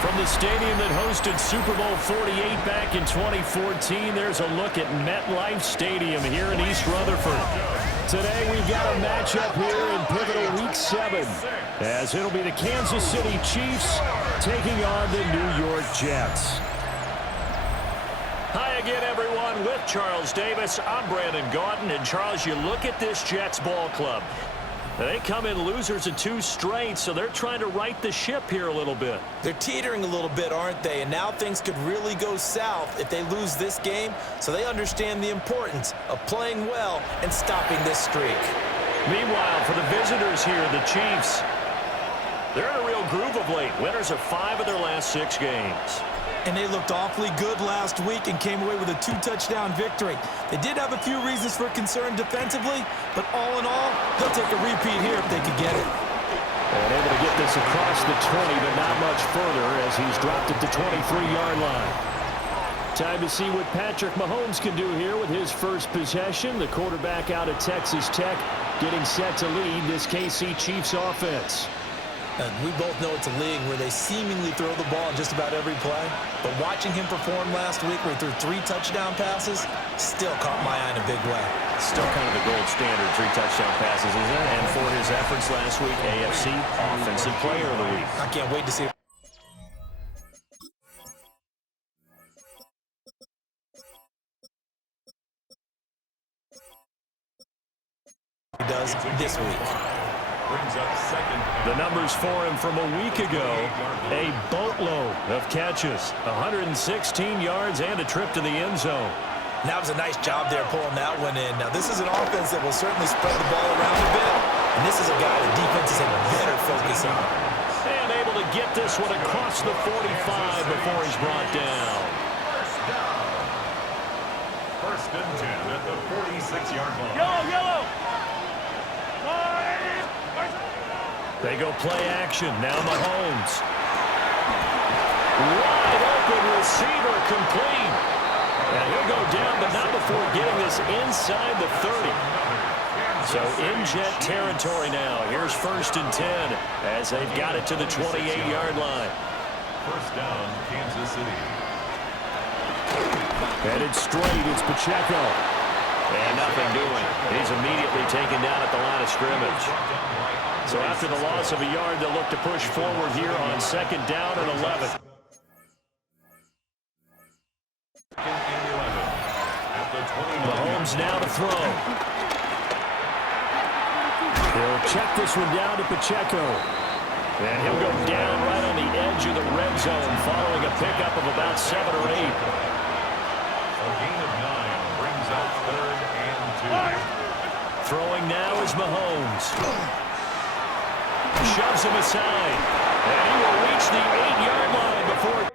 From the stadium that hosted Super Bowl 48 back in 2014, there's a look at MetLife Stadium here in East Rutherford. Today we've got a matchup here in pivotal Week 7, as it'll be the Kansas City Chiefs taking on the New York Jets. Hi again, everyone. With Charles Davis, I'm Brandon Gaudin. And Charles, you look at this Jets ball club. They come in losers of 2 straight, so they're trying to right the ship here a little bit. They're teetering a little bit, aren't they? And now things could really go south if they lose this game, so they understand the importance of playing well and stopping this streak. Meanwhile, for the visitors here, the Chiefs, they're in a real groove of late. Winners of 5 of their last 6 games. And they looked awfully good last week and came away with a 2-touchdown victory. They did have a few reasons for concern defensively, but all in all, they'll take a repeat here if they could get it. And able to get this across the 20, but not much further as he's dropped at the 23-yard line. Time to see what Patrick Mahomes can do here with his first possession. The quarterback out of Texas Tech getting set to lead this KC Chiefs offense. And we both know it's a league where they seemingly throw the ball in just about every play. But watching him perform last week where he threw 3 touchdown passes still caught my eye in a big way. Still kind of the gold standard, 3 touchdown passes, isn't it? And for his efforts last week, AFC Offensive Player of the Week. I can't wait to see it. He does this week. Brings up second. The numbers for him from a week ago, a boatload of catches, 116 yards and a trip to the end zone. That was a nice job there pulling that one in. Now, this is an offense that will certainly spread the ball around a bit, this is a guy the defenses had better focus on. And able to get this one across the 45 before he's brought down. First and 10 at the 46-yard line. Yellow! They go play action. Now Mahomes. Wide open receiver complete. And he'll go down, but not before getting this inside the 30. So in jet territory now. Here's first and 10 as they've got it to the 28-yard line. First down, Kansas City. Headed straight, it's Pacheco. And nothing doing. He's immediately taken down at the line of scrimmage. So after the loss of a yard, they'll look to push forward here on second down and 11. Mahomes now to throw. He'll check this one down to Pacheco. And he'll go down right on the edge of the red zone following a pickup of about 7 or 8. A gain of 9 brings up third and 2. Throwing now is Mahomes. Shoves him aside. And he will reach the 8-yard line before...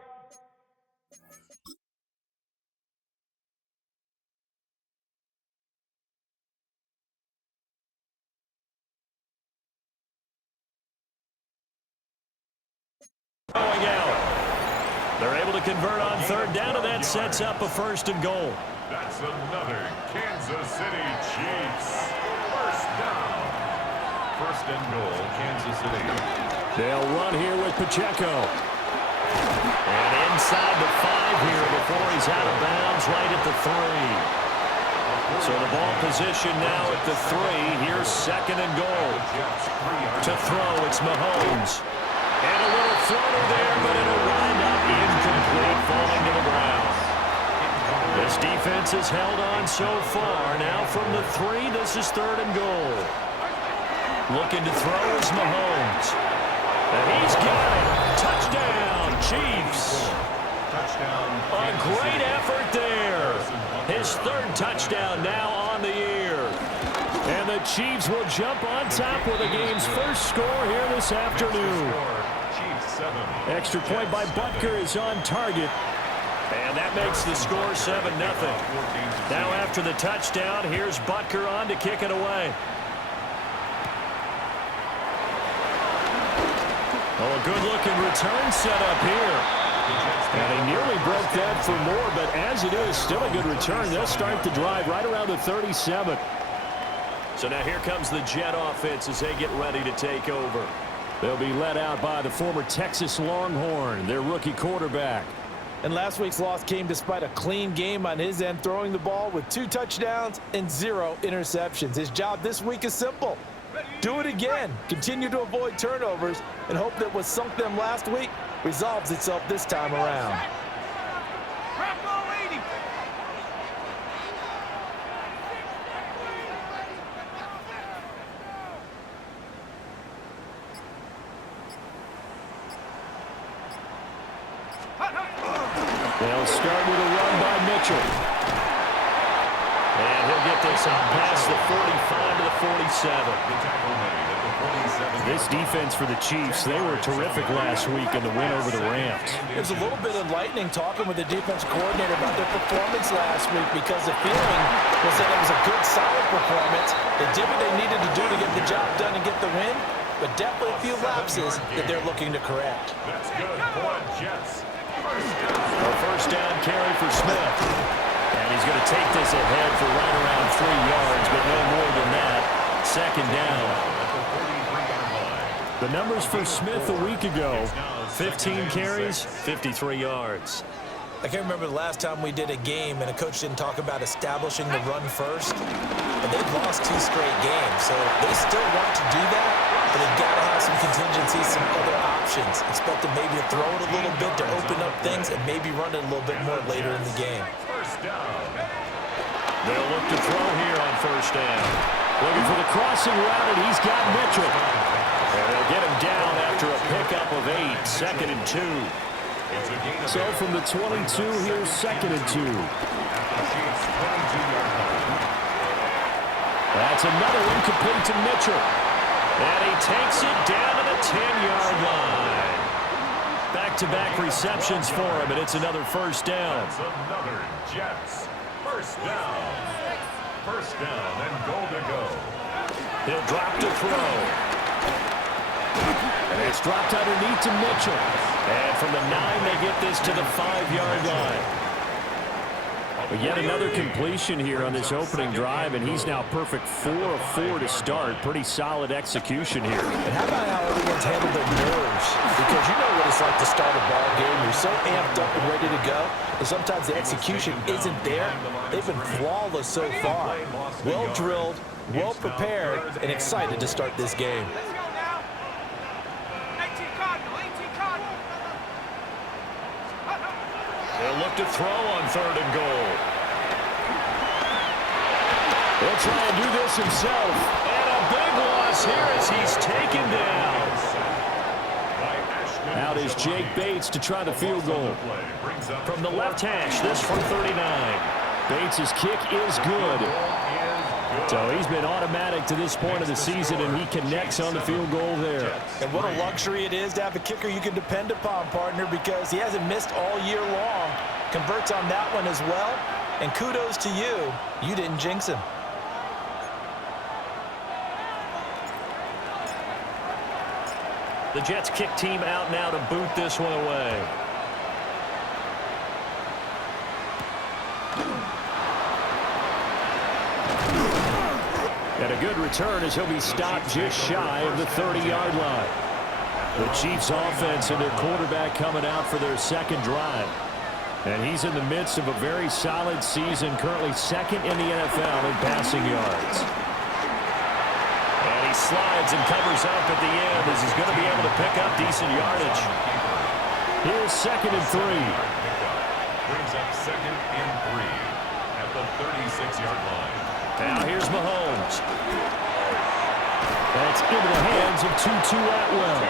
going out. They're able to convert on third down, and that sets up a first and goal. That's another Kansas City Chiefs. First down. First and goal, Kansas City. They'll run here with Pacheco. And inside the 5 here before he's out of bounds right at the 3. So the ball position now at the 3. Here's second and goal. To throw, it's Mahomes. And a little floater there, but it'll wind up incomplete, falling to the ground. This defense has held on so far. Now from the 3, this is third and goal. Looking to throw is Mahomes. And he's got it. Touchdown, Chiefs. Touchdown. A great effort there. His third touchdown now on the year. And the Chiefs will jump on top with the game's first score here this afternoon. Extra point by Butker is on target. And that makes the score 7-0. Now after the touchdown, here's Butker on to kick it away. Oh, a good-looking return set up here. And he nearly broke that for more, but as it is, still a good return. They'll start the drive right around the 37. So now here comes the Jet offense as they get ready to take over. They'll be led out by the former Texas Longhorn, their rookie quarterback. And last week's loss came despite a clean game on his end, throwing the ball with 2 touchdowns and 0 interceptions. His job this week is simple. Do it again. Continue to avoid turnovers and hope that what sunk them last week resolves itself this time around. They'll start with a run by Mitchell. And he'll get this out past the 45 to the 47. This defense for the Chiefs, they were terrific last week in the win over the Rams. It was a little bit enlightening talking with the defense coordinator about their performance last week because the feeling was that it was a good, solid performance. They did what they needed to do to get the job done and get the win, but definitely a few lapses that they're looking to correct. That's good for Jets. A first down carry for Smith. And he's going to take this ahead for right around 3 yards, but no more than that. Second down. The numbers for Smith a week ago, 15 carries, 53 yards. I can't remember the last time we did a game and a coach didn't talk about establishing the run first. But they've lost 2 straight games, so they still want to do that, but they've got to have some contingencies, some other options. Expect them maybe to throw it a little bit to open up things and maybe run it a little bit more later in the game. They'll look to throw here on first down. Looking for the crossing route, and he's got Mitchell. And they'll get him down after a pickup of 8, second and 2. So from the 22, here's second and 2. That's another incomplete to Mitchell. And he takes it down to the 10-yard line. Back-to-back receptions for him, and it's another first down. That's another Jets. First down. First down and goal to go. He'll drop to throw. And it's dropped underneath to Mitchell. And from the 9, they get this to the 5-yard line. But yet another completion here on this opening drive, and he's now perfect 4 of 4 to start. Pretty solid execution here. And how about how everyone's handled their nerves? Because you know what it's like to start a ball game. You're so amped up and ready to go, and sometimes the execution isn't there. They've been flawless so far. Well drilled, well prepared, and excited to start this game. They'll look to throw on 3rd and goal. He'll try and do this himself. And a big loss here as he's taken down. Out is Jake Bates to try the field goal. From the left hash, this from 39. Bates' kick is good. So he's been automatic to this point of the season, and he connects on the field goal there. And what a luxury it is to have a kicker you can depend upon, partner, because he hasn't missed all year long. Converts on that one as well. And kudos to you. You didn't jinx him. The Jets kick team out now to boot this one away. And a good return as he'll be stopped just shy of the 30-yard line. The Chiefs offense and their quarterback coming out for their second drive. And he's in the midst of a very solid season, currently second in the NFL in passing yards. And he slides and covers up at the end as he's going to be able to pick up decent yardage. Here's 2nd and 3. Brings up 2nd and 3 at the 36-yard line. Now here's Mahomes. That's into the hands of Tutu Atwell.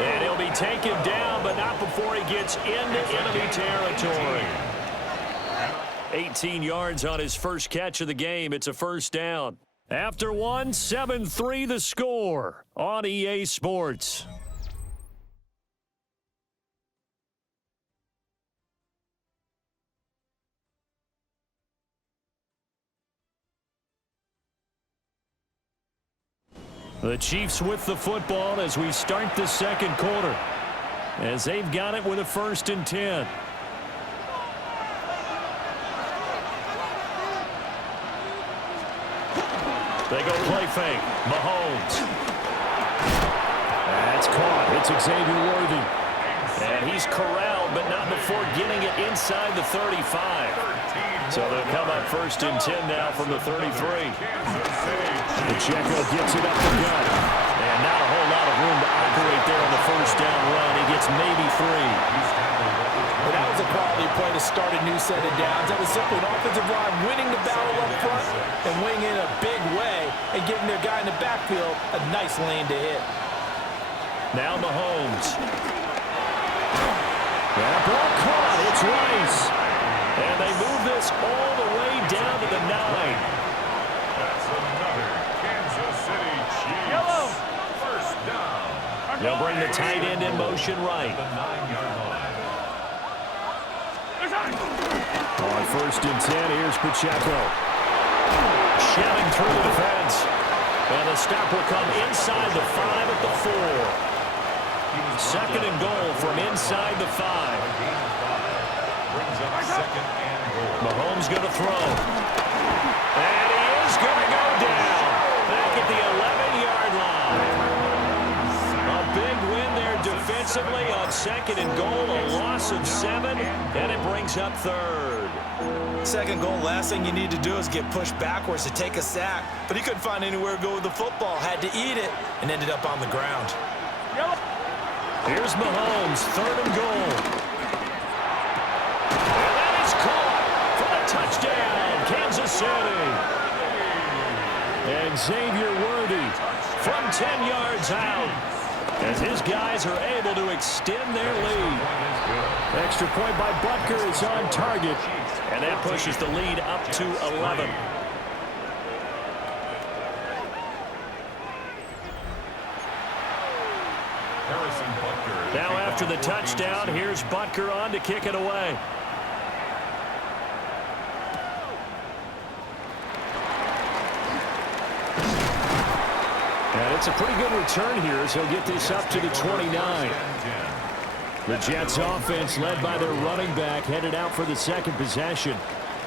And he'll be taken down, but not before he gets into enemy territory. 18 yards on his first catch of the game. It's a first down. After one, 7-3 the score on EA Sports. The Chiefs with the football as we start the second quarter, as they've got it with a 1st and 10. They go play fake. Mahomes. That's caught. It's Xavier Worthy. And he's corralled, but not before getting it inside the 35. So they'll come up 1st and 10 now from the 33. Pacheco gets it up the gut. And not a whole lot of room to operate there on the first down run. He gets maybe 3. But that was a quality play to start a new set of downs. That was simply an offensive line winning the battle up front and winning in a big way and giving their guy in the backfield a nice lane to hit. Now Mahomes. That ball caught. It's Rice. And they move this all the way down to the 9. That's another Kansas City Chiefs. First down. They'll bring the tight end in motion right. The 9-yard line. On 1st and 10, here's Pacheco. Shelling through the defense. And the stop will come inside the 5 at the 4. 2nd and goal from inside the 5. Brings up 2nd and goal. Mahomes going to throw. And he is going to go down. Back at the 11-yard line. A big win there defensively on 2nd and goal. A loss of 7. And it brings up 3rd. 2nd goal, last thing you need to do is get pushed backwards to take a sack. But he couldn't find anywhere to go with the football. Had to eat it and ended up on the ground. Here's Mahomes, 3rd and goal. And that is caught for the touchdown, Kansas City. And Xavier Worthy from 10 yards out as his guys are able to extend their lead. Extra point by Butker is on target, and that pushes the lead up to 11. Now after the touchdown, here's Butker on to kick it away. And it's a pretty good return here as he'll get this up to the 29. The Jets offense led by their running back headed out for the second possession.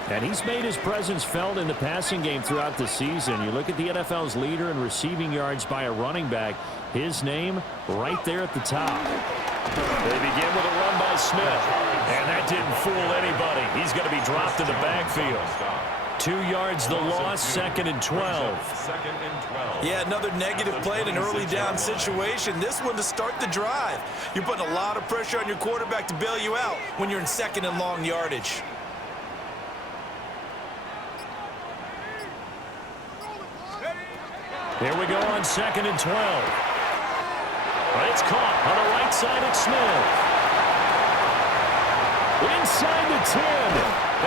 And he's made his presence felt in the passing game throughout the season. You look at the NFL's leader in receiving yards by a running back. His name right there at the top. They begin with a run by Smith. And that didn't fool anybody. He's going to be dropped in the backfield. 2 yards the loss, 2nd and 12. Yeah, another negative play in an early down situation. This one to start the drive. You're putting a lot of pressure on your quarterback to bail you out when you're in 2nd and long yardage. Here we go on 2nd and 12. It's caught on the right side of Smith. Inside the 10.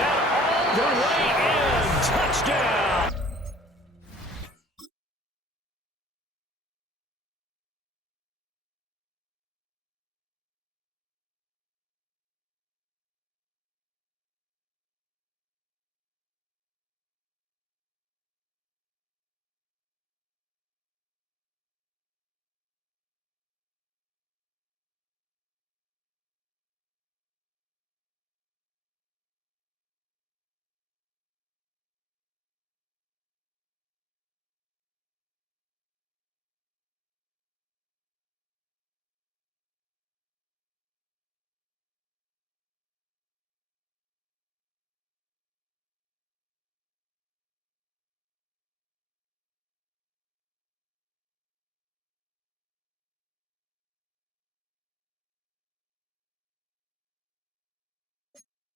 And all the way in. Touchdown.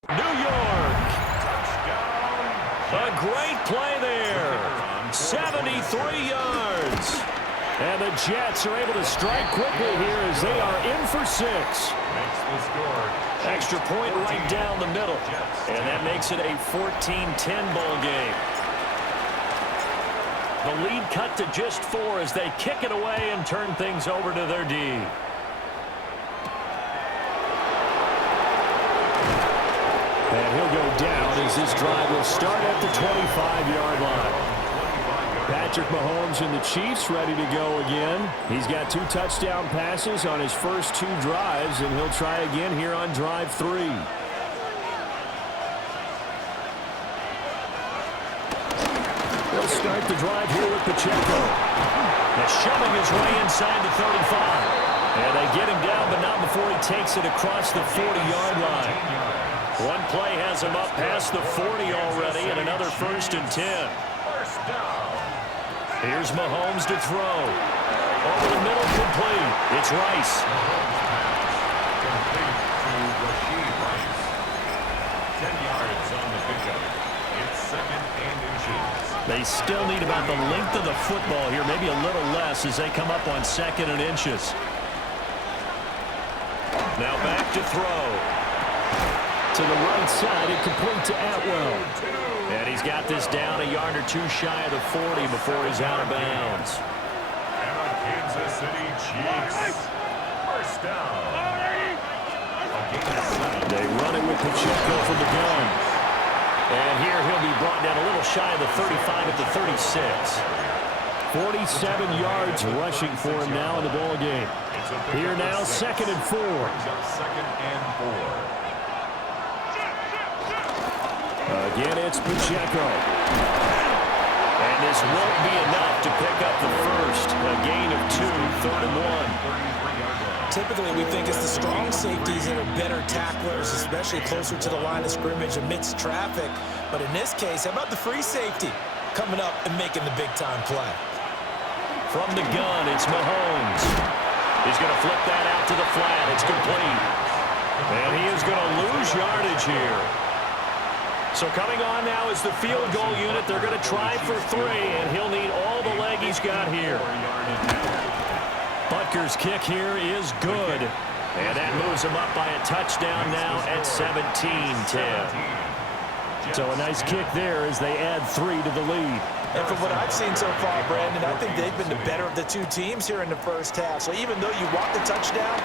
New York. A great play there. 73 yards. And the Jets are able to strike quickly here as they are in for 6. Extra point right down the middle. And that makes it a 14-10 ball game. The lead cut to just 4 as they kick it away and turn things over to their D. And he'll go down as this drive will start at the 25-yard line. Patrick Mahomes and the Chiefs ready to go again. He's got 2 touchdown passes on his first 2 drives, and he'll try again here on drive 3. They'll start the drive here with Pacheco. They're shoving his way inside the 35. And they get him down, but not before he takes it across the 40-yard line. One play has him up past the 40 already, and another 1st and 10. Here's Mahomes to throw. Over the middle, complete. It's Rice. Complete to Rashid Rice. 10 yards on the pickup. It's 2nd and inches. They still need about the length of the football here, maybe a little less as they come up on 2nd and inches. Now back to throw. To the right side, and complete to Atwell. And he's got this down a yard or 2 shy of the 40 before he's out of bounds. And the Kansas City Chiefs. 1st down. They run it with Pacheco from the gun. And here he'll be brought down a little shy of the 35 at the 36. 47 yards rushing for him now in the ball game. Here now, 2nd and 4. 2nd and 4. Again, it's Pacheco. And this won't be enough to pick up the first. A gain of 2, 3rd and 1. Typically, we think it's the strong safeties that are better tacklers, especially closer to the line of scrimmage amidst traffic. But in this case, how about the free safety coming up and making the big-time play? From the gun, it's Mahomes. He's going to flip that out to the flat. It's complete. And he is going to lose yardage here. So coming on now is the field goal unit. They're going to try for 3, and he'll need all the leg he's got here. Butker's kick here is good. And that moves him up by a touchdown now at 17-10. So a nice kick there as they add 3 to the lead. And from what I've seen so far, Brandon, I think they've been the better of the two teams here in the first half. So even though you want the touchdown,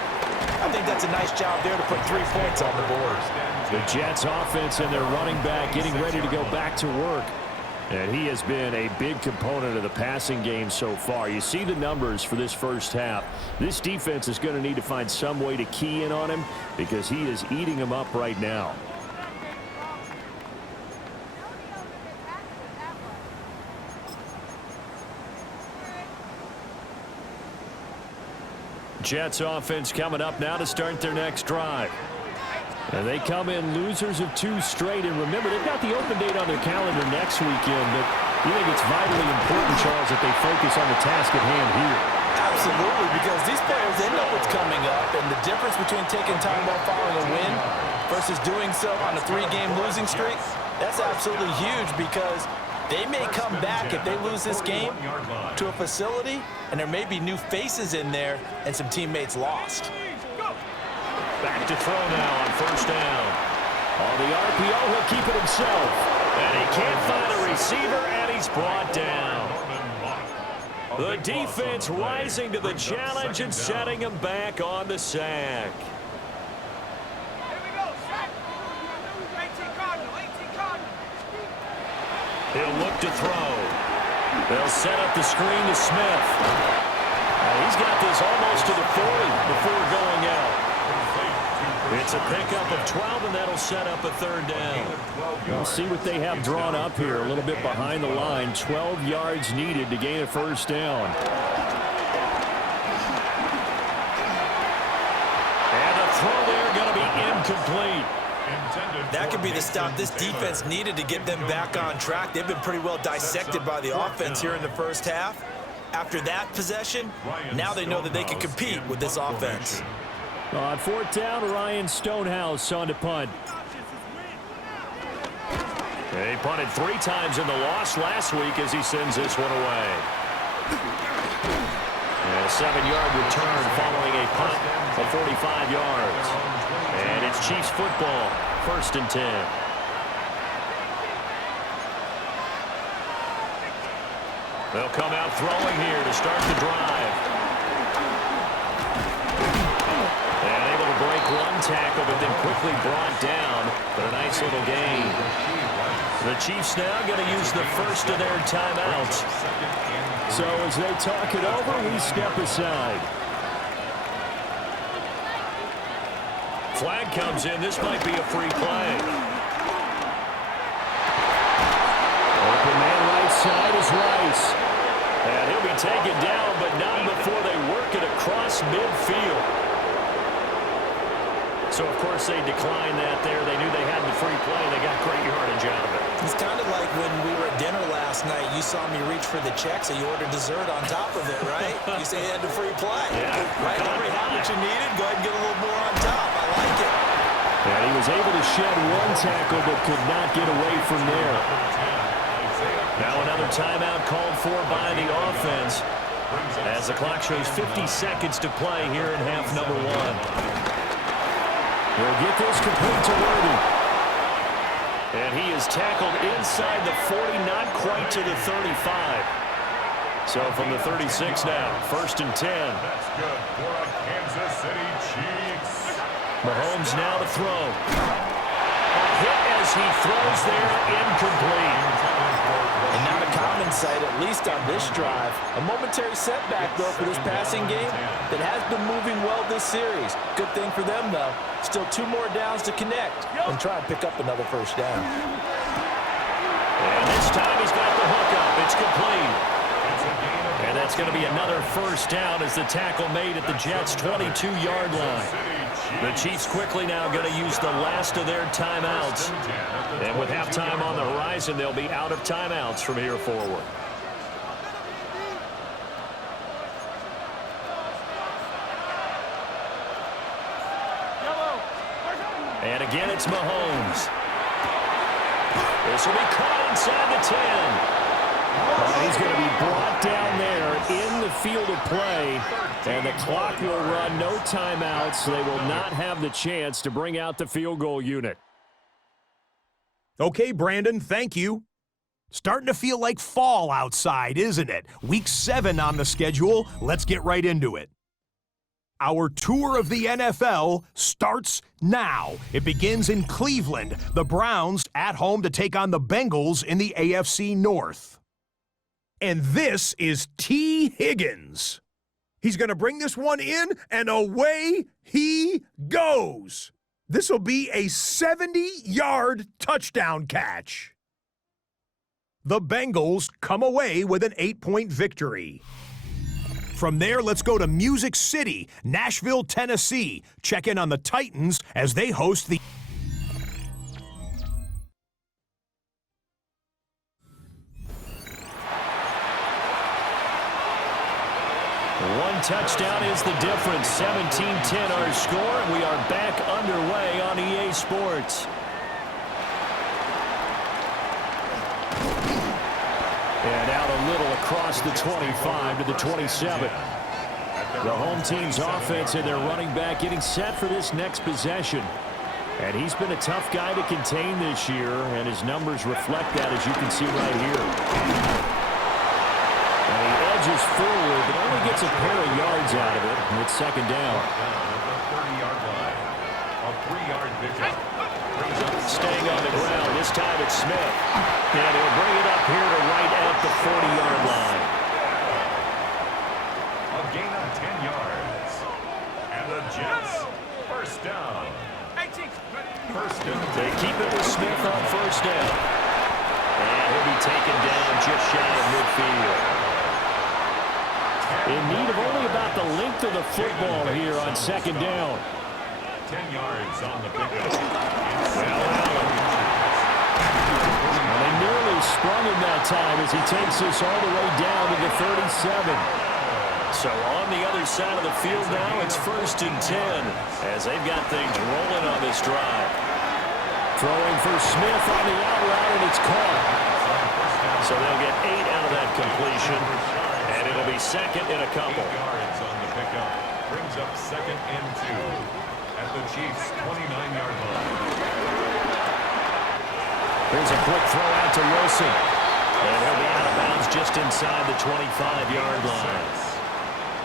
I think that's a nice job there to put 3 points on the board. The Jets offense and their running back getting ready to go back to work. And he has been a big component of the passing game so far. You see the numbers for this first half. This defense is going to need to find some way to key in on him because he is eating them up right now. Jets offense coming up now to start their next drive. And they come in losers of 2 straight. And remember, they've got the open date on their calendar next weekend. But you think it's vitally important, Charles, that they focus on the task at hand here? Absolutely, because these players, they know what's coming up. And the difference between taking time off following a win versus doing so on a 3-game losing streak, that's absolutely huge because they may come back if they lose this game to a facility, and there may be new faces in there and some teammates lost. Back to throw now on first down. On the RPO, he'll keep it himself. And he can't find a receiver, and he's brought down. The defense rising to the challenge and setting him back on the sack. He'll look to throw. They'll set up the screen to Smith. He's got this almost to the 40 before going out. It's a pickup of 12, and that'll set up a 3rd down. We'll see what they have drawn up here. A little bit behind the line. 12 yards needed to gain a 1st down. And the throw there going to be incomplete. That could be the stop this defense needed to get them back on track. They've been pretty well dissected by the offense here in the first half. After that possession, now they know that they can compete with this offense. On 4th down, Ryan Stonehouse on to punt. He punted 3 times in the loss last week as he sends this one away. And a 7-yard return following a punt of 45 yards. And it's Chiefs football, 1st and 10. They'll come out throwing here to start the drive. Break 1 tackle, but then quickly brought down. But a nice little gain. The Chiefs now going to use the first of their timeouts. So as they talk it over, we step aside. Flag comes in. This might be a free play. Open man right side is Rice. And he'll be taken down, but not before they work it across midfield. So, of course, they declined that there. They knew they had the free play. They got great yardage out of it. It's kind of like when we were at dinner last night. You saw me reach for the check, so you ordered dessert on top of it, right? You say you had the free play. Yeah. Right? Already had what you needed. Go ahead and get a little more on top. I like it. And he was able to shed 1 tackle, but could not get away from there. Now another timeout called for by the offense as the clock shows 50 seconds to play here in half number 1. He'll get this complete to Worthy. And he is tackled inside the 40, not quite to the 35. So from the 36 now, 1st and 10. That's good for a Kansas City Chiefs. Mahomes now to throw. A hit as he throws there, incomplete. And not a common sight, at least on this drive. A momentary setback, though, for this passing game that has been moving well this series. Good thing for them, though. Still 2 more downs to connect and try and pick up another 1st down. And this time he's got the hook up. It's complete. And that's going to be another 1st down as the tackle made at the Jets' 22-yard line. The Chiefs quickly now going to use the last of their timeouts. And with halftime on the horizon, they'll be out of timeouts from here forward. And again, it's Mahomes. This will be caught inside the 10. He's going to be brought down there in the field of play, and the clock will run no timeouts, so they will not have the chance to bring out the field goal unit. Okay, Brandon, thank you. Starting to feel like fall outside, isn't it? Week 7 on the schedule. Let's get right into it. Our tour of the NFL starts now. It begins in Cleveland. The Browns at home to take on the Bengals in the AFC North. And this is T. Higgins. He's going to bring this one in, and away he goes. This will be a 70-yard touchdown catch. The Bengals come away with an 8-point victory. From there, let's go to Music City, Nashville, Tennessee. Check in on the Titans as they host the... One touchdown is the difference. 17-10 our score, and we are back underway on EA Sports. And out a little across the 25 to the 27. The home team's offense and their running back getting set for this next possession. And he's been a tough guy to contain this year, and his numbers reflect that, as you can see right here. And he edges forward, but only gets a pair of yards out of it, and it's second down. The 30-yard line. A 3-yard pickup. Staying on the ground, this time it's Smith. And he'll bring it up here to right at the 40-yard line. A gain of 10 yards. And the Jets, first down. First down. They keep it with Smith on first down. And he'll be taken down just shy of midfield. In need of only about the length of the football here on second down. 10 yards on the pickup. They nearly sprung him that time as he takes this all the way down to the 37. So on the other side of the field now, it's first and 10 as they've got things rolling on this drive. Throwing for Smith on the out route, and it's caught. So they'll get 8 out of that completion, and it'll be second and a couple. 8 yards on the pickup. Brings up second and 2 at the Chiefs' 29-yard line. Here's a quick throw out to Wilson. And he'll be out of bounds just inside the 25-yard line.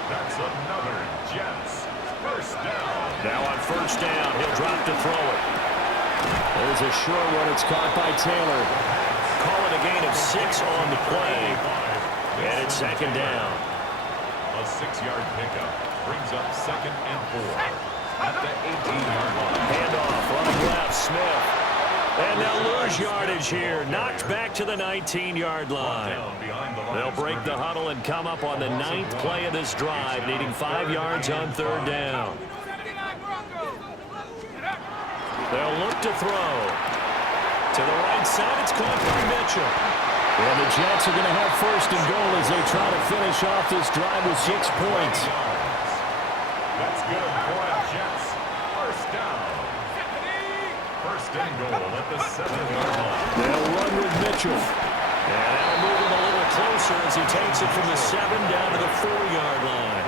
That's another Jets first down. Now on first down, he'll drop to throw it. There's a short one. It's caught by Taylor. Call it a gain of 6 on the play. And it's second down. A 6-yard pickup brings up second and 4 at the 18-yard line. Handoff, running left, Smith. And they'll lose yardage here. Knocked back to the 19-yard line. They'll break the huddle and come up on the 9th play of this drive, needing 5 yards on third down. They'll look to throw. To the right side, it's caught by Mitchell. And the Jets are going to have first and goal as they try to finish off this drive with 6 points. That's good for the Jets. First down. First and goal at the 7-yard line. They'll run with Mitchell. And that'll move him a little closer as he takes it from the 7 down to the 4-yard line.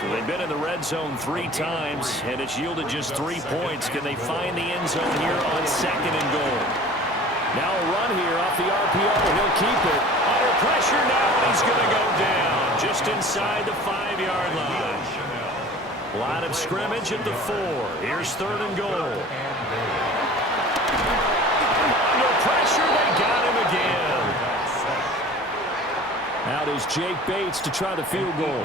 So they've been in the red zone 3 times, and it's yielded just 3 points. Can they find the end zone here on second and goal? Now a run here off the RPO. He'll keep it. Under pressure now, and he's going to go down just inside the 5-yard line. Line of scrimmage at the 4. Here's third and goal. Under pressure, they got him again. Out is Jake Bates to try the field goal.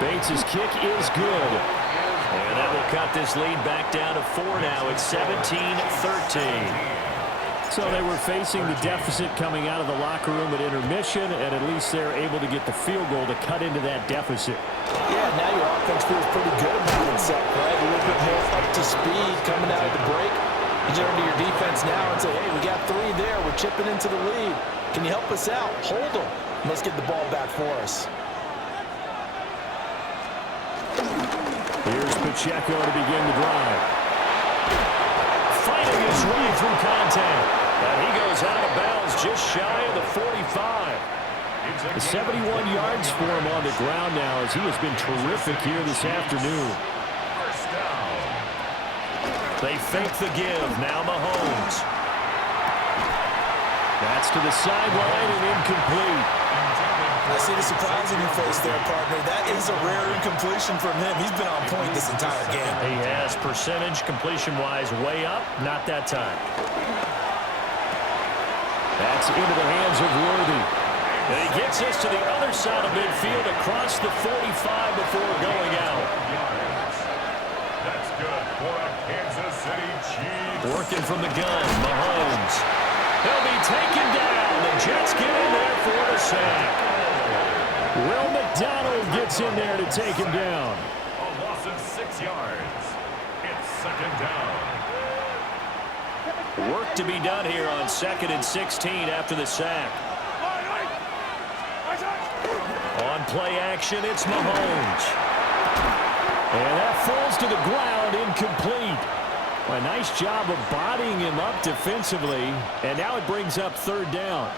Bates' kick is good. And that will cut this lead back down to 4 now. It's 17-13. So they were facing the deficit coming out of the locker room at intermission, and at least they're able to get the field goal to cut into that deficit. Yeah, now your offense feels pretty good about itself, right? A little bit more up to speed coming out of the break. You turn to your defense now and say, hey, we got 3 there. We're chipping into the lead. Can you help us out? Hold them. Let's get the ball back for us. Here's Pacheco to begin the drive. Fighting his way through contact. And he goes out of bounds just shy of the 45. The 71 yards for him on the ground now as he has been terrific here this afternoon. First down. They fake the give. Now Mahomes. That's to the sideline and incomplete. I see the surprise in your face there, partner. That is a rare incompletion from him. He's been on point this entire game. He has percentage completion-wise way up. Not that time. That's into the hands of Worthy. And he gets us to the other side of midfield across the 45 before going out. That's good for a Kansas City Chiefs. Working from the gun, Mahomes. He'll be taken down. The Jets get in there for the sack. Will McDonald gets in there to take him down. A loss of 6 yards. It's second down. Work to be done here on 2nd and 16 after the sack. On play action, it's Mahomes. And that falls to the ground, incomplete. A nice job of bodying him up defensively. And now it brings up 3rd down.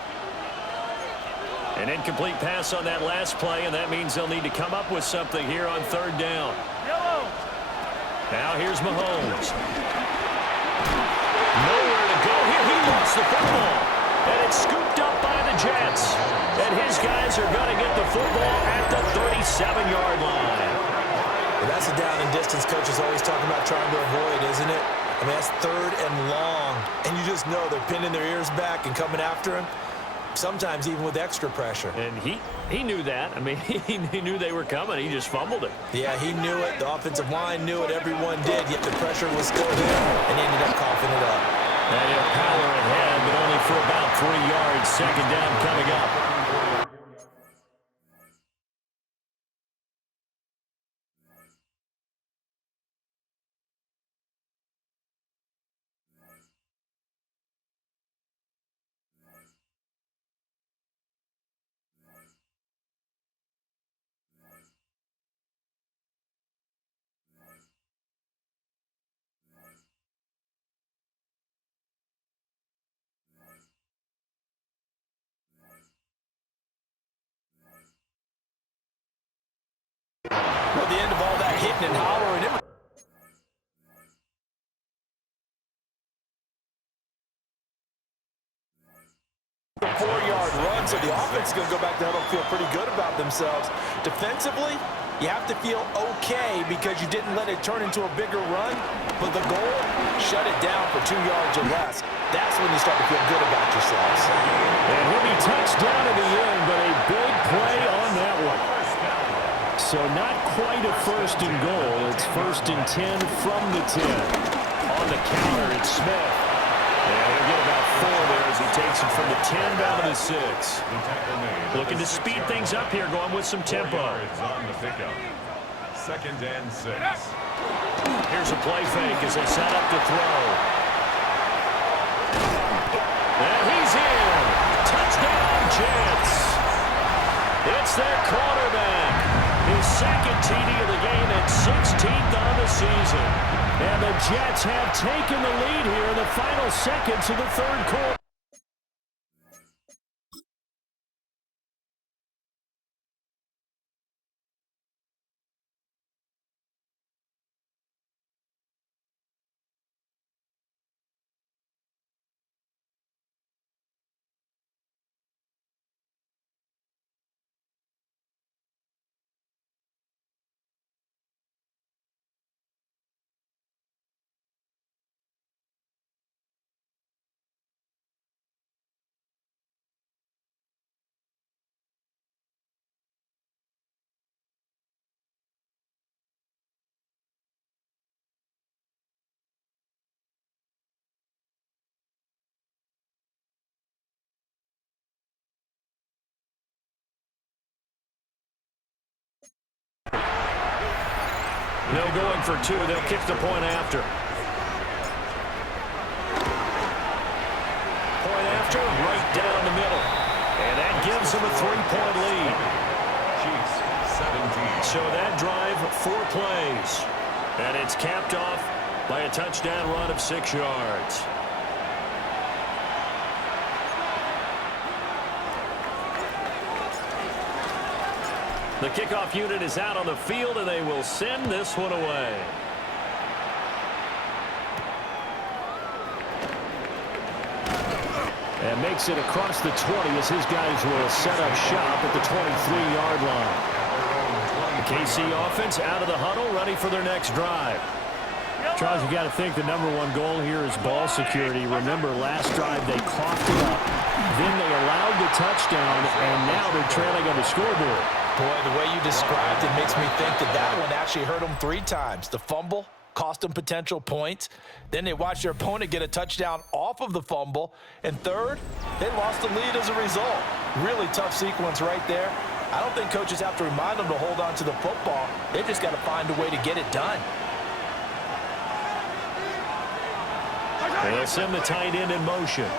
An incomplete pass on that last play, and that means they'll need to come up with something here on 3rd down. Now here's Mahomes. Nowhere to go here. He lost the football. And it's scooped up by the Jets. And his guys are going to get the football at the 37-yard line. Well, that's a down and distance coach is always talking about trying to avoid, isn't it? I mean, that's 3rd and long. And you just know they're pinning their ears back and coming after him. Sometimes even with extra pressure. And he knew that. I mean, he knew they were coming. He just fumbled it. Yeah, he knew it. The offensive line knew it. Everyone did, yet the pressure was still there, and he ended up coughing it up. And he'll power ahead, but only for about 3 yards. 2nd down coming up. Well, the end of all that hitting and hollering, it was 4-yard run, so the offense is going to go back to huddle and feel pretty good about themselves. Defensively, you have to feel okay because you didn't let it turn into a bigger run, but the goal, shut it down for 2 yards or less. That's when you start to feel good about yourselves. And he'll be touchdown in the end, but a big play on that one. So not quite a 1st and goal. It's 1st and 10 from the 10. On the counter, it's Smith. And he'll get about 4 there as he takes it from the 10 down to the 6. Looking to speed things up here, going with some tempo. On the pickup. 2nd and 6. Here's a play fake as they set up to throw. And he's in. Touchdown, Jets. It's their quarterback. His 2nd TD of the game and 16th on the season. And the Jets have taken the lead here in the final seconds of the 3rd quarter. No going for 2. They'll kick the point after. Point after, right down the middle. And that gives them a 3-point lead. Chiefs, 17. So that drive, 4 plays. And it's capped off by a touchdown run of 6 yards. The kickoff unit is out on the field, and they will send this one away. And makes it across the 20 as his guys will set up shop at the 23-yard line. The KC offense out of the huddle, ready for their next drive. Charles, you got to think the #1 goal here is ball security. Remember, last drive they coughed it up. Then they allowed the touchdown, and now they're trailing on the scoreboard. Boy, the way you described it makes me think that one actually hurt them 3 times. The fumble cost them potential points. Then they watched their opponent get a touchdown off of the fumble. And third, they lost the lead as a result. Really tough sequence right there. I don't think coaches have to remind them to hold on to the football. They just got to find a way to get it done. They'll send the tight end in motion.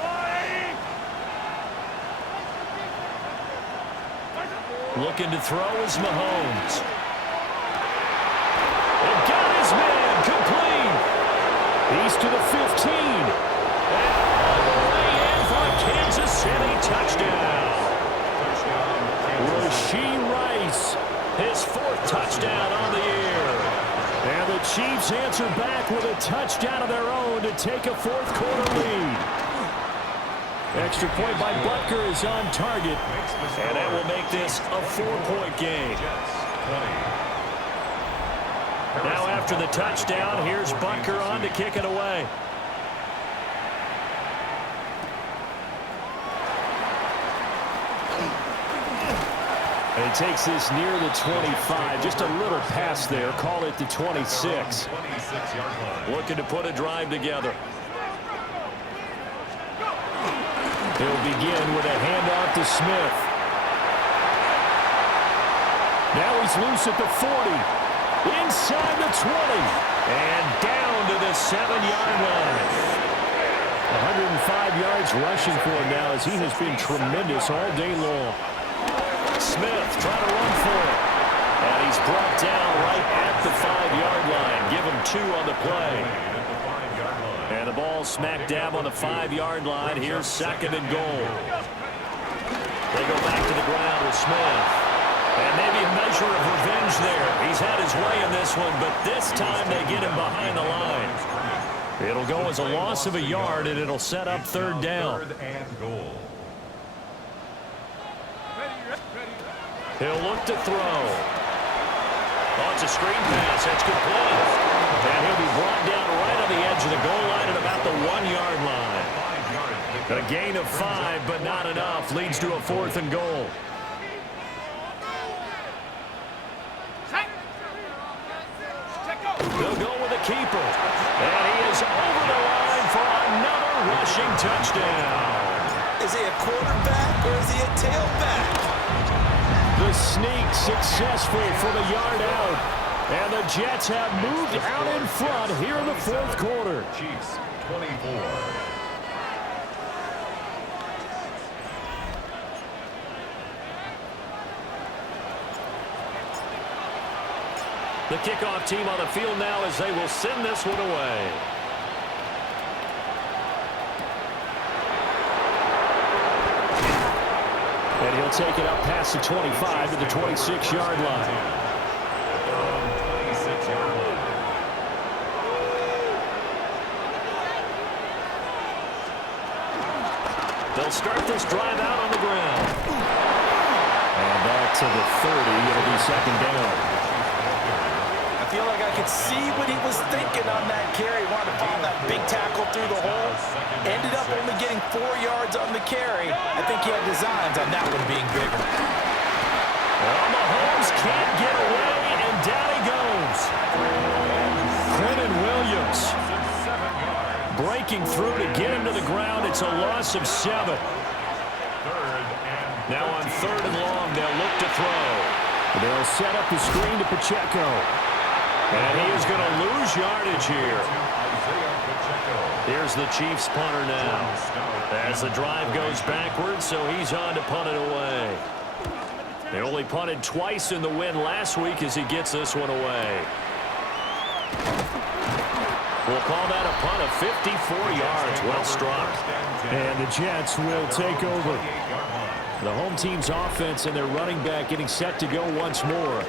Looking to throw is Mahomes. And got his man complete. He's to the 15. And all the way in for a Kansas City touchdown. Rashee Rice, his 4th touchdown on the year. And the Chiefs answer back with a touchdown of their own to take a 4th quarter lead. Extra point by Butker is on target, and that will make this a 4-point game. Now after the touchdown, here's Butker on to kick it away. And he takes this near the 25. Just a little pass there. Call it the 26. Looking to put a drive together. He'll begin with a handoff to Smith. Now he's loose at the 40. Inside the 20. And down to the 7-yard line. 105 yards rushing for him now as he has been tremendous all day long. Smith trying to run for it. And he's brought down right at the 5-yard line. Give him 2 on the play. And the ball smack dab on the 5-yard line. Here's 2nd and goal. They go back to the ground with Smith. And maybe a measure of revenge there. He's had his way in this one, but this time they get him behind the line. It'll go as a loss of a yard, and it'll set up 3rd down. He'll look to throw. Oh, it's a screen pass. That's complete. And he'll be brought down right on the edge of the goal line at about the 1-yard line. A gain of 5, but not enough. Leads to a 4th and goal. They'll go with a keeper. And he is over the line for another rushing touchdown. Is he a quarterback or is he a tailback? The sneak successful from a yard out. And the Jets have moved out in front here in the 4th quarter. Chiefs 24. The kickoff team on the field now as they will send this one away. And he'll take it up past the 25 to the 26-yard line. 26-yard line. They'll start this drive out on the ground. And back to the 30. It'll be 2nd down. I feel like I could see what he was thinking on that carry. Wanted to follow that big tackle through the hole. Ended up only getting 4 yards on the carry. I think he had designs on that one being bigger. Well, Mahomes can't get away, and down he goes. Quentin Williams breaking through to get him to the ground. It's a loss of 7. Now on 3rd and long, they'll look to throw. They'll set up the screen to Pacheco. And he is going to lose yardage here. Here's the Chiefs punter now. As the drive goes backwards, so he's on to punt it away. They only punted twice in the win last week as he gets this one away. We'll call that a punt of 54 yards. Well struck. And the Jets will take over. The home team's offense and their running back getting set to go once more.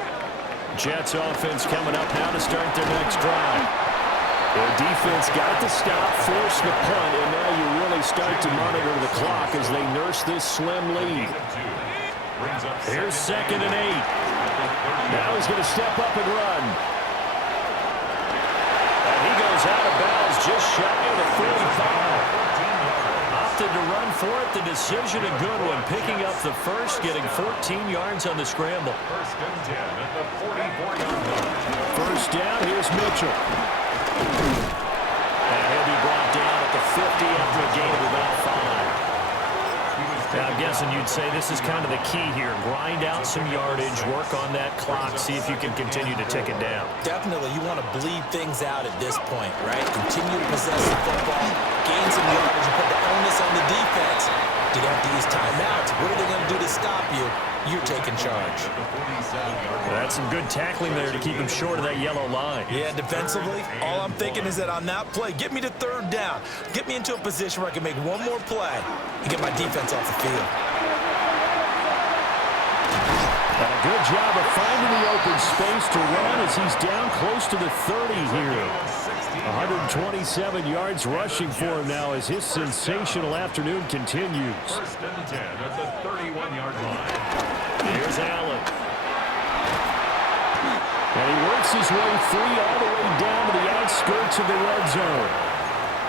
Jets offense coming up now to start their next drive. The defense got the stop, forced the punt, and now you really start to monitor the clock as they nurse this slim lead. Here's 2nd and 8. Now he's going to step up and run. And he goes out of bounds just shy of the 45. Opted to run for it. The decision a good one. Picking up the first, getting 14 yards on the scramble. 1st and 10 at the 44-yard line. First down, here's Mitchell. And he'll be brought down at the 50 after a gain of about 5. Now, I'm guessing you'd say this is kind of the key here. Grind out some yardage, work on that clock, see if you can continue to tick it down. Definitely, you want to bleed things out at this point, right? Continue to possess the football, gain some yardage, and put the onus on the defense. Do they have to use timeouts? What are they going to do to stop you? You're taking charge. That's some good tackling there to keep him short of that yellow line. Yeah, defensively, all I'm thinking is that on that play, get me to 3rd down. Get me into a position where I can make one more play and get my defense off the field. And a good job of finding the open space to run as he's down close to the 30 here. 127 yards rushing for him now as his sensational afternoon continues. 1st and 10 at the 31-yard line. Here's Allen. And he works his way free all the way down to the outskirts of the red zone.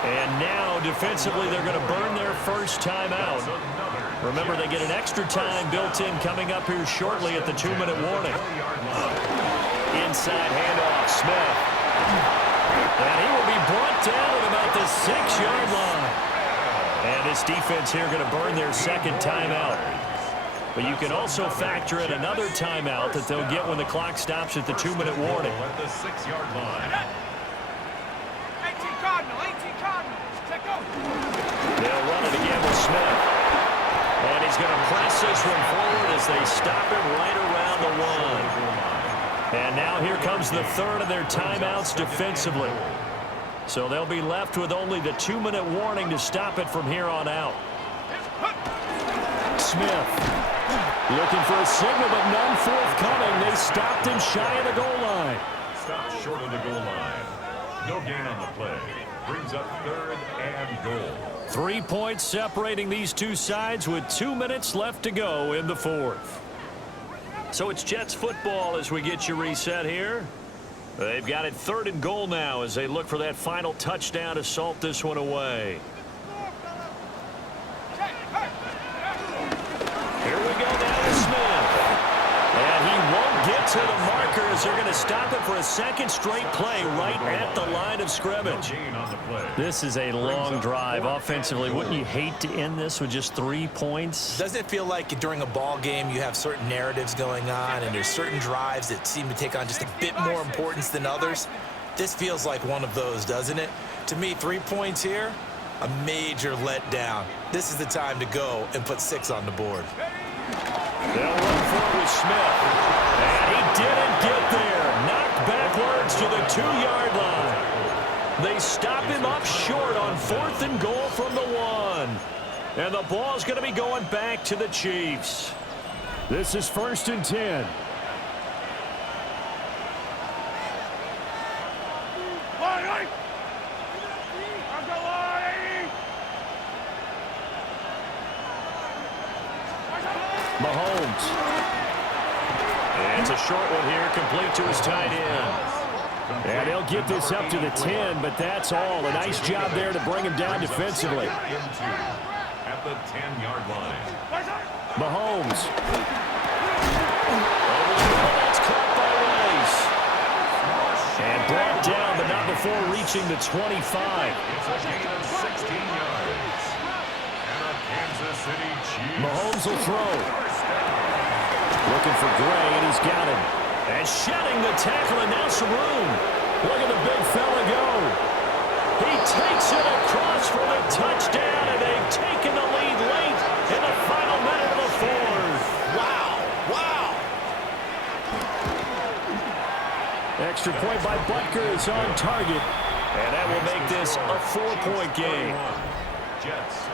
And now, defensively, they're going to burn their first timeout. Remember, they get an extra time built in coming up here shortly at the 2-minute warning. Inside handoff, Smith. And he will be brought down at about the 6-yard line. And this defense here going to burn their second timeout. But you can also factor in another timeout that they'll get when the clock stops at the 2-minute warning. At the 6-yard line. 18 Cardinals, check go. They'll run it again with Smith. And he's going to press this one forward as they stop him right around the 1. And now here comes the 3rd of their timeouts defensively. So they'll be left with only the 2-minute warning to stop it from here on out. Smith looking for a signal, but none forthcoming. They stopped him shy of the goal line. Stopped short of the goal line. No gain on the play. Brings up 3rd and goal. 3 points separating these two sides with 2 minutes left to go in the 4th. So it's Jets football as we get you reset here. They've got it 3rd and goal now as they look for that final touchdown to salt this one away. Here we go now to Smith. And he won't get to the marker as they're going to stop it for a second straight play right at the line of scrimmage. Gain on the play. This is a long drive offensively. Wouldn't you hate to end this with just 3 points? Doesn't it feel like during a ball game you have certain narratives going on and there's certain drives that seem to take on just a bit more importance than others? This feels like one of those, doesn't it? To me, 3 points here, a major letdown. This is the time to go and put 6 on the board. They'll run for it with Smith. And he didn't get there. Knocked backwards to the 2-yard line. They stop him up short on 4th and goal from the 1. And the ball's going to be going back to the Chiefs. This is 1st and 10. Mahomes. And it's a short one here, complete to his tight end. And they'll get this up to the 10, but that's all. A nice job there to bring him down defensively. At the 10-yard line. Mahomes. Over the middle, that's caught by Rice. And brought down, but not before reaching the 25. It's a gain of 16 yards. And a Kansas City Chiefs. Mahomes will throw. Looking for Gray, and he's got him. And shedding the tackle, and now some room. Look at the big fella go. He takes it across for the touchdown, and they've taken the lead late in the final minute of the 4th. Wow. Extra point by Butker is on target, and that will make this a 4-point game. Jets,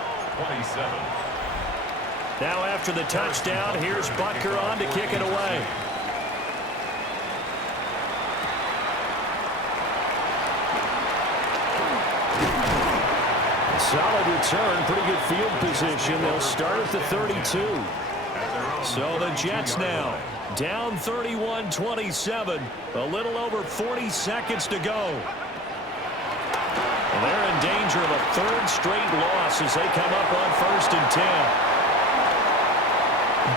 27. Now after the touchdown, here's Butker on to kick it away. Solid return, pretty good field position. They'll start at the 32. So the Jets now down 31-27. A little over 40 seconds to go. And they're in danger of a third straight loss as they come up on 1st and 10.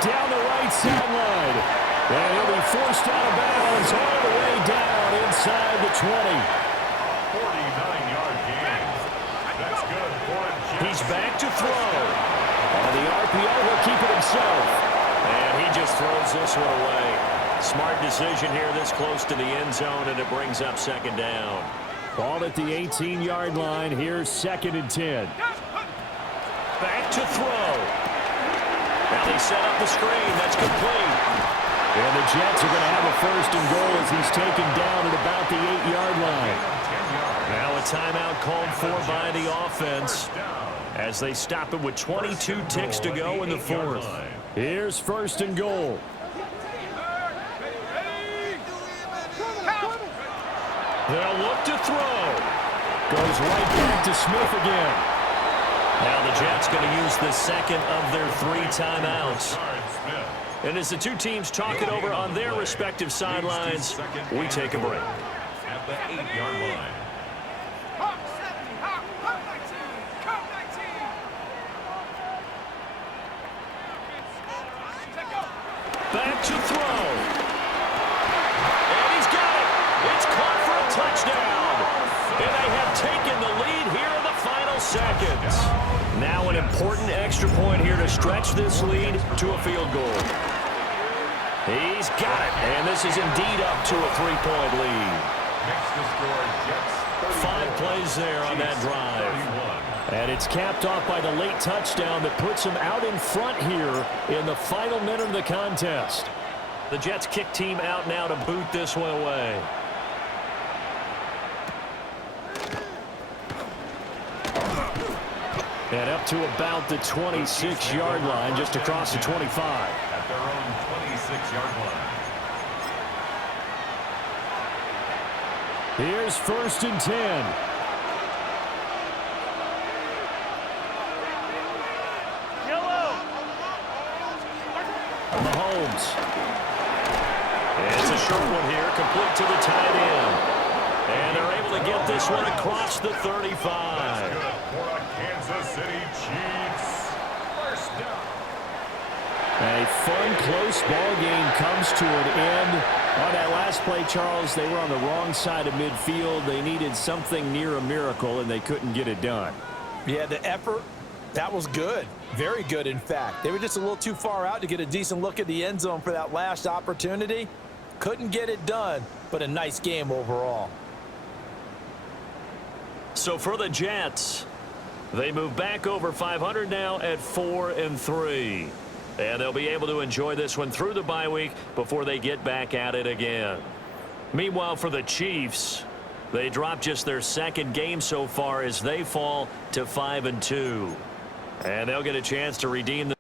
Down the right sideline. And he'll be forced out of bounds all the way down inside the 20. 49-yard gain. That's good for a Jets. He's back to throw. On the RPO, he'll keep it himself. And he just throws this one away. Smart decision here this close to the end zone, and it brings up 2nd down. Ball at the 18-yard line. Here's 2nd and 10. Back to throw. Now they set up the screen. That's complete. And the Jets are going to have a 1st and goal as he's taken down at about the 8-yard line. Now a timeout called for by the offense as they stop it with 22 ticks to go in the 4th. Here's 1st and goal. They'll look to throw. Goes right back to Smith again. Now the Jets going to use the 2nd of their 3 timeouts. And as the two teams talk it over on their respective sidelines, we take a break. At the 8-yard line. Back to throw. And he's got it. It's caught for a touchdown. And they have taken the lead here in the final seconds. Now an important extra point here to stretch this lead to a field goal. He's got it. And this is indeed up to a 3-point lead. Next to score, Jets 5 plays there on that drive. 31. And it's capped off by the late touchdown that puts them out in front here in the final minute of the contest. The Jets kick team out now to boot this one away. And up to about the 26-yard line, just across the 25. At their own 26-yard line. Here's 1st and 10. Mahomes. It's a short one here, complete to the tight end. And they're able to get this one across the 35. That's good for the Kansas City Chiefs. 1st down. A fun, close ball game comes to an end. On that last play, Charles, they were on the wrong side of midfield. They needed something near a miracle, and they couldn't get it done. Yeah, the effort, that was good. Very good, in fact. They were just a little too far out to get a decent look at the end zone for that last opportunity. Couldn't get it done, but a nice game overall. So for the Jets, they move back over 500 now at 4-3. And they'll be able to enjoy this one through the bye week before they get back at it again. Meanwhile, for the Chiefs, they drop just their 2nd game so far as they fall to 5-2. And they'll get a chance to redeem the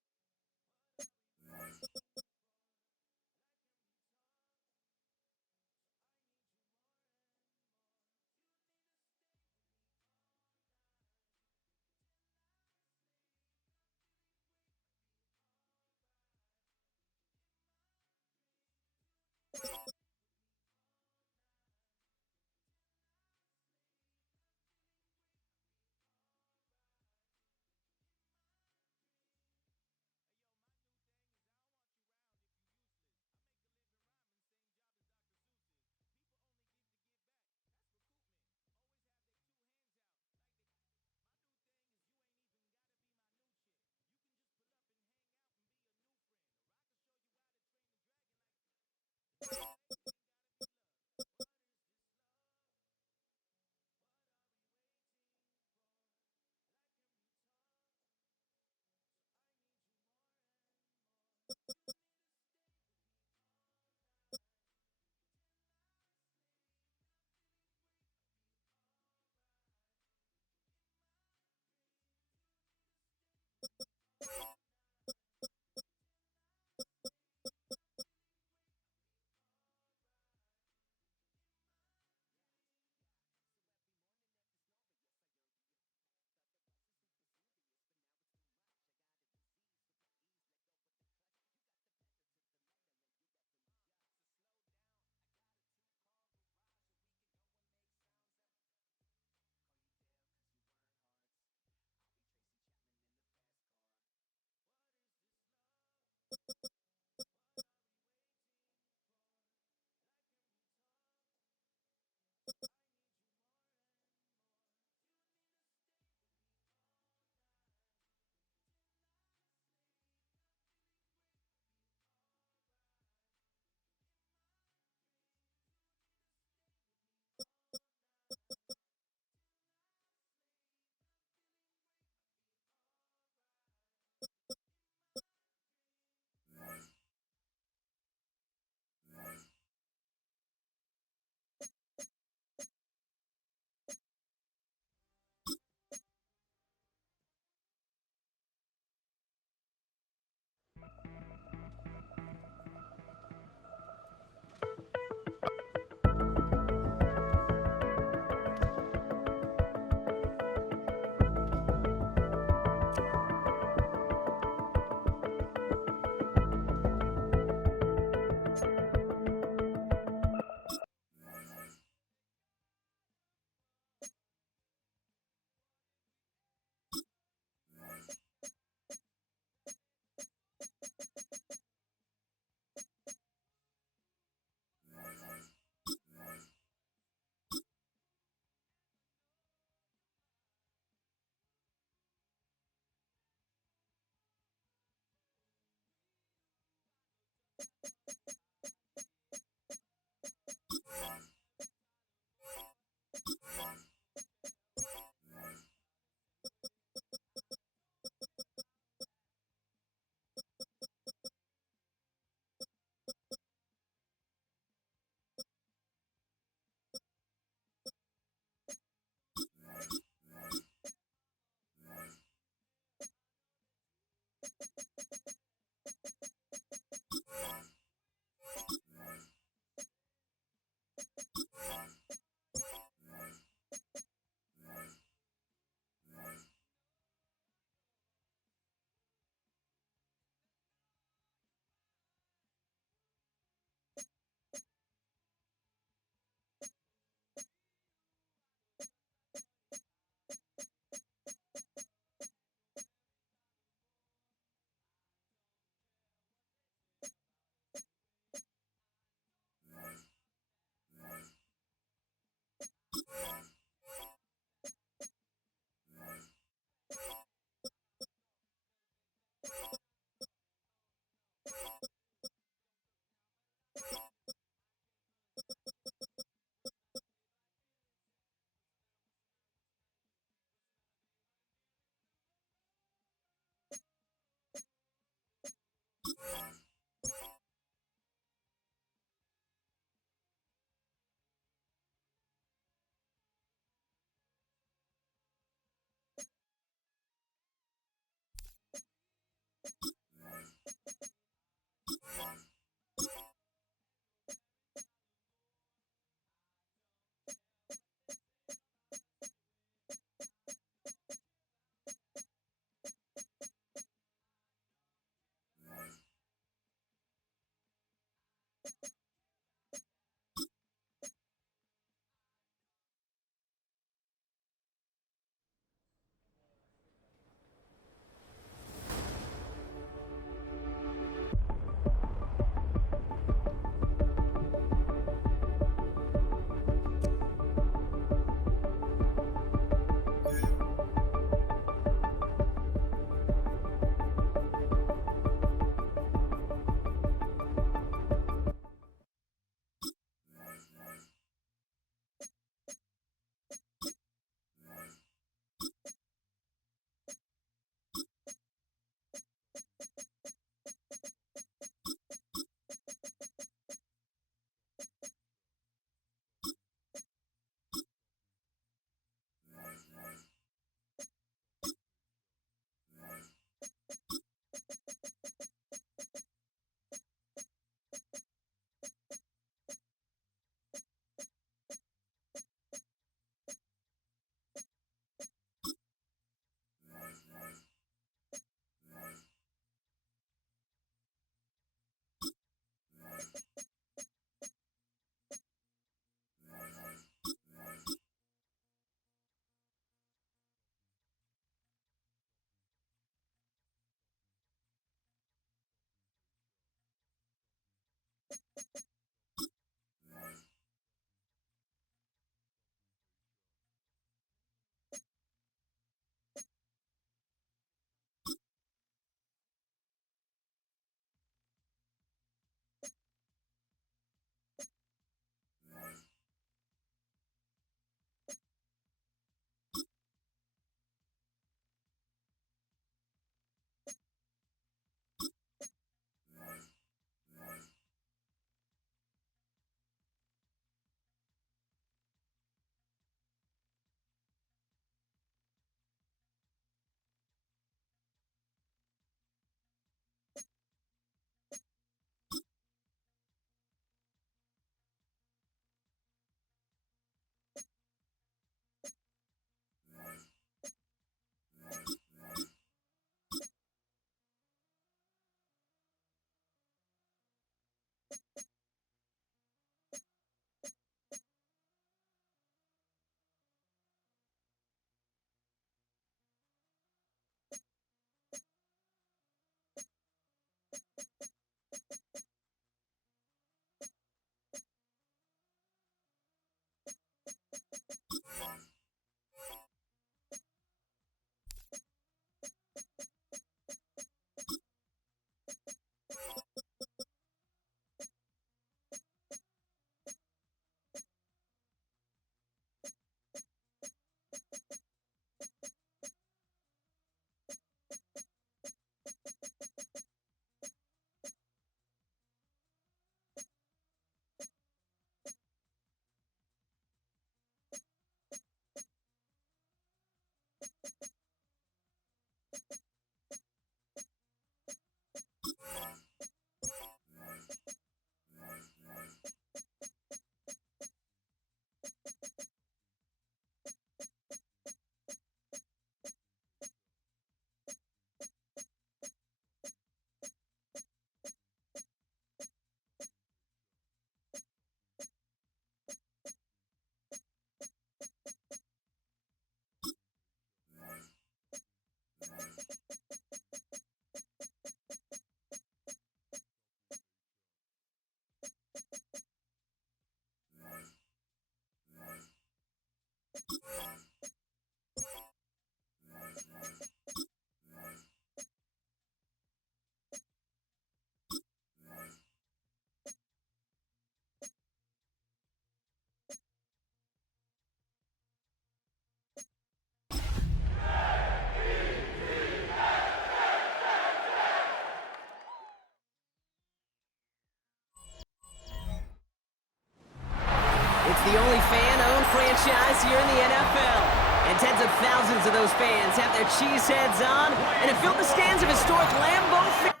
It's the only fan-owned franchise here in the NFL. And tens of thousands of those fans have their cheese heads on and have filled the stands of historic Lambeau Field.